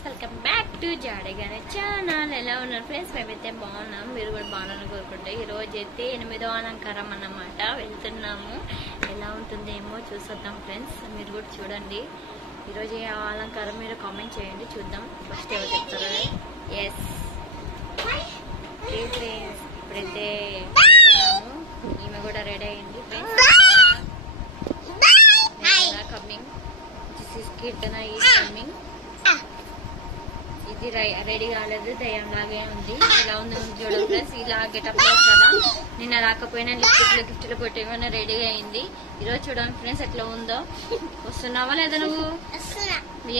Friends, welcome back to జాడగానే channel. ఎలా ఉన్నారు ఫ్రెండ్స్? మేమైతే బాగున్నాం, మీరు కూడా బాగున్నారని కోరుకుంటే. ఈరోజు అయితే 8వ అలంకారం అన్నమాట, వెళ్తున్నాము. ఎలా ఉంటుందేమో చూసొద్దాం ఫ్రెండ్స్, మీరు కూడా చూడండి. ఈరోజు ఆ అలంకారం మీరు కామెంట్ చేయండి, చూద్దాం ఫస్ట్ ఎవరు చెప్తారో. ఎస్ ఫ్రెండ్స్, ఇప్పుడైతే వెళ్తున్నాము. ఈమె కూడా రెడీ అయింది friends. Coming, this is Keerthana is coming. ఇది రెడీ కాలేదు, దయ్యం లాగే ఉంది. ఇలా ఉంది చూడండి ఫ్రెండ్స్, ఇలా గెటప్ వస్తుందా. నిన్న రాకపోయినా లిప్స్టిక్లు గిఫ్ట్లు కొట్టేమన్నా రెడీగా అయింది. ఈరోజు చూడండి ఫ్రెండ్స్ ఎట్లా ఉందో. వస్తున్నావా లేదా నువ్వు?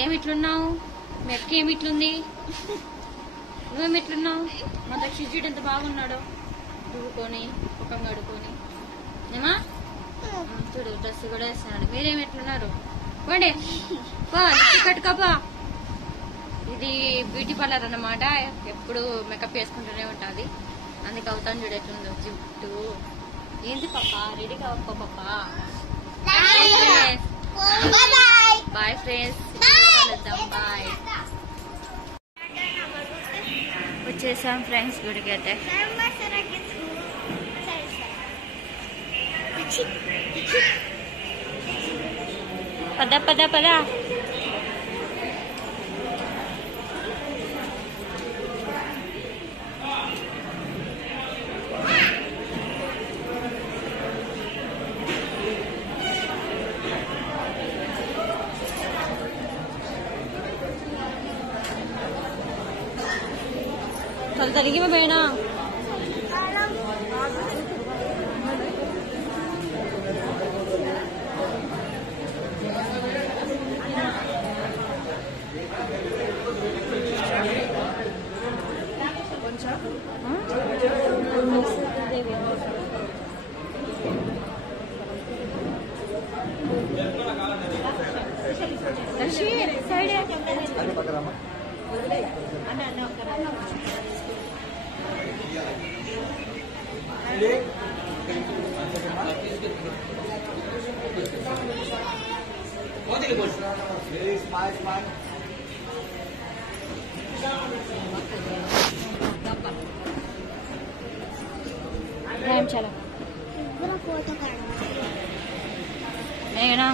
ఏమి ఇట్లున్నావు? మీ అక్క ఏమి ఇట్లుంది? నువ్వేమి ఇట్లున్నావు? మా దక్షిణ చూడు ఎంత బాగున్నాడో, దువ్వుకొని ముఖం కడుకొని. ఏమా చూడు, డ్రెస్ కూడా వేస్తున్నాడు. మీరేమి ఎట్లున్నారు? పోండి కట్టుకోపా. ఇది బ్యూటీ పార్లర్ అన్నమాట, ఎప్పుడు మేకప్ వేసుకుంటూనే ఉంటుంది. అందుకే అవుతాను చూడు ఎట్లుందో జుట్టు. ఏంటి పాప, రెడీ కావప్ప పాప. Bye friends, bye. వచ్చేసాం ఫ్రెండ్స్ గుడికి అయితే. పద పద పద. चल चलेगी मैं बहना. साइड चलो फोटो मेघना.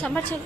sambar चल.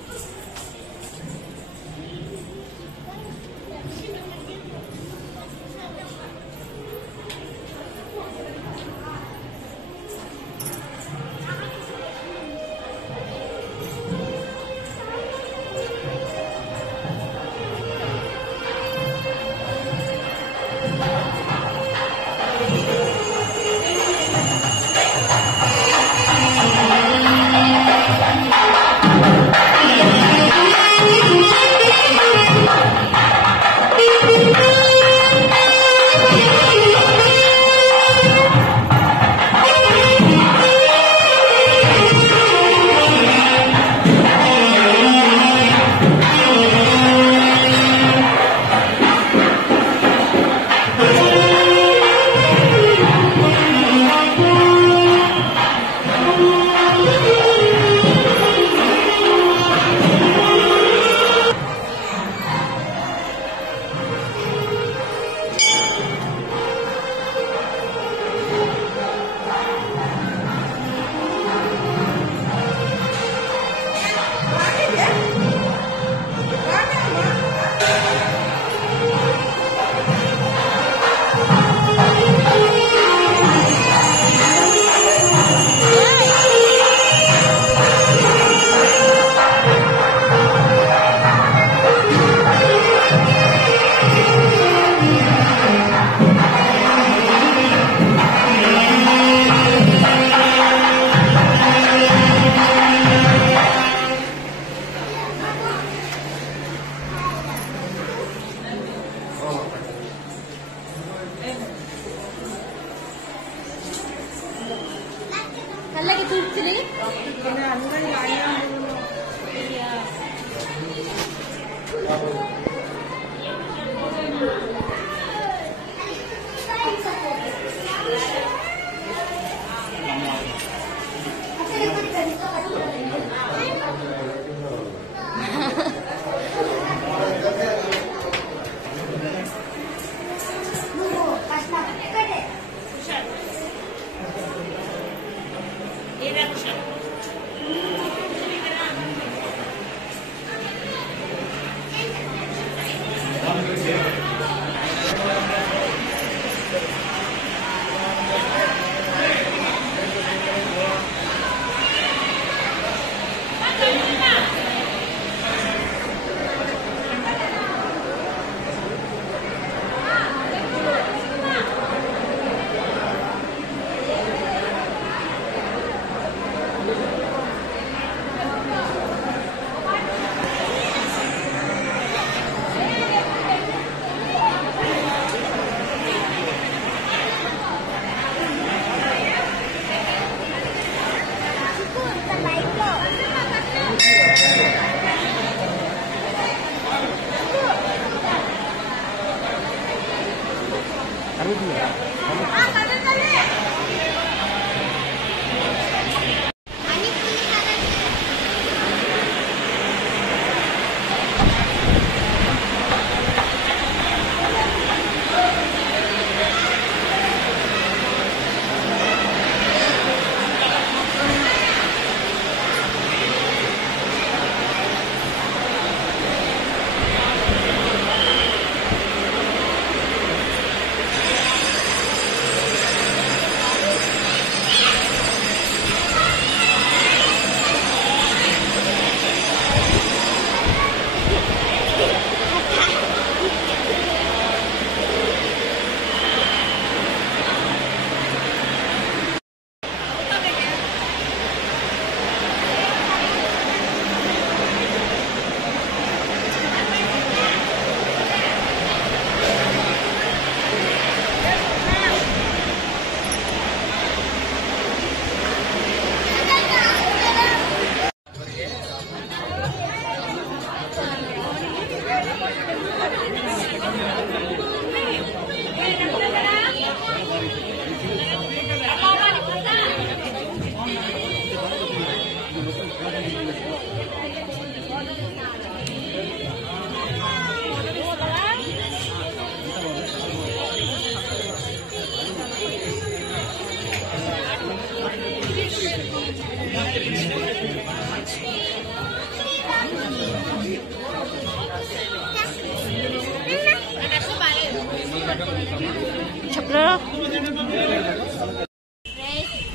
చెప్పరా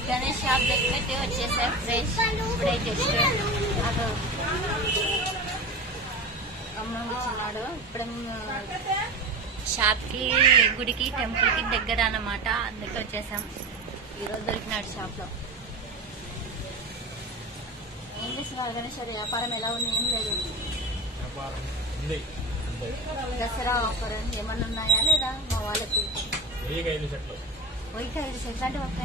గణేష్ షాప్ దగ్గరికి వచ్చేసా ఫ్రెష్ ఇప్పుడే జస్ట్ అటు అమ్మ కూర్చున్నాడు. ఇప్పుడు షాప్ కి గుడికి టెంపుల్ కి దగ్గర అన్నమాట, అందుకే వచ్చేసాం. ఈరోజు దొరికినాడు షాప్ లో. ఏం చేస్తున్నారు గణేష్ గారు? వ్యాపారం ఎలా ఉంది? ఏం లేదు, దసరా ఆఫర్ ఏమన్నా ఉన్నాయా లేదా మా వాళ్ళకి? 5 సెట్లు అంటే ఒక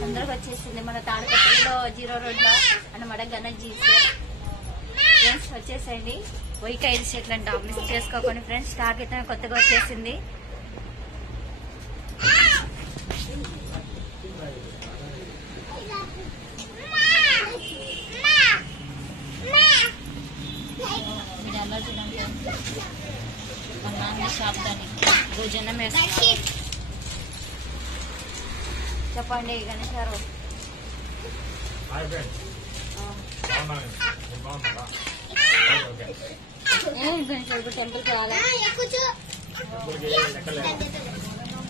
తొందరగా వచ్చేసింది. మన తాడపత్రిలో 0 రోడ్లో అన్నమాట గణేష్ జీస్ ఫ్రెండ్స్ వచ్చేసేయండి. 5 సెట్లు అంట, మిస్ చేసుకోకండి ఫ్రెండ్స్. స్టాక్ అయితే కొత్తగా వచ్చేసింది. మీరు అందరూ చూడండి, మా నాన్న షాప్ దాన్ని భోజనం వేస్తున్నారు. చెప్పండి గణేష్ గారు. ఇప్పుడు టెంపుల్ కావాలా?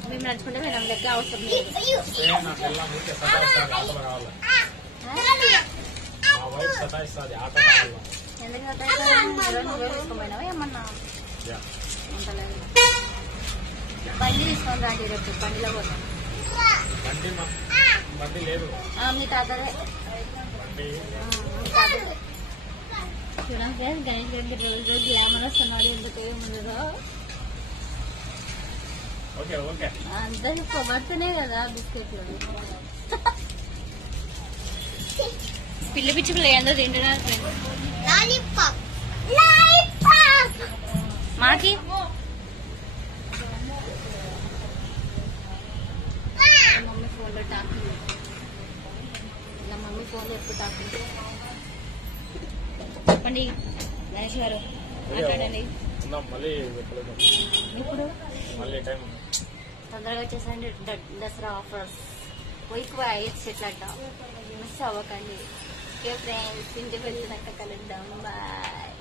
మేము నడుచుకుంటే మేము లెక్క అవసరం లేదు. ఎందుకు తీసుకోపోయినావా ఏమన్నా? అంతలేదు, బండి తీసుకొని రాండి రేపు. బండిలో పోతాం. మీ తాతదే చూడండి ఫ్రెండ్స్. గణేష్ గారికి రోజు గ్లామర్ వస్తున్నాడు. ఎందుకు ముందులో అందరికి పొగడుతున్నాయి కదా బిస్కెట్లు. పిల్లి పిచ్చుకులు ఏందో తింటున్నారు ఫ్రెండ్స్. మాకి మమ్మీ ఫోన్లో టాకింగ్, నా మమ్మీ ఫోన్లో ఎప్పుడు టాకింగ్. చెప్పండి గణేష్ గారు, మాట్లాడండి. ఇప్పుడు తొందరగా వచ్చేసండి. దసరా ఆఫర్స్ 5 సెట్లు అంట, మిస్ అవ్వకండి. ఓకే ఫ్రెండ్స్, ఇంటికి వెళ్ళినాక కలుద్దాం. Bye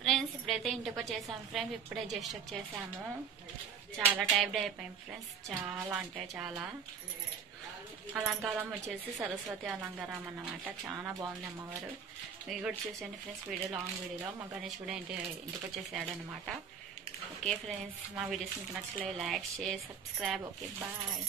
friends. ఇప్పుడు ఇప్పుడైతే ఇంటికి వచ్చేసాం ఫ్రెండ్స్. ఇప్పుడే జస్ట్ వచ్చేసాము. చాలా టైప్డ్ అయిపోయాం ఫ్రెండ్స్. చాలా అంటే చాలా. అలంకారం వచ్చేసి సరస్వతి అలంకారం అన్నమాట. చాలా బాగుంది అమ్మవారు. మీరు కూడా చూసండి ఫ్రెండ్స్. లాంగ్ వీడియోలో మా గణేష్ కూడా ఇంటికి వచ్చేసాడు అనమాట. ఓకే ఫ్రెండ్స్, మా వీడియోస్ మీకు నచ్చలేదు like share subscribe. Okay bye.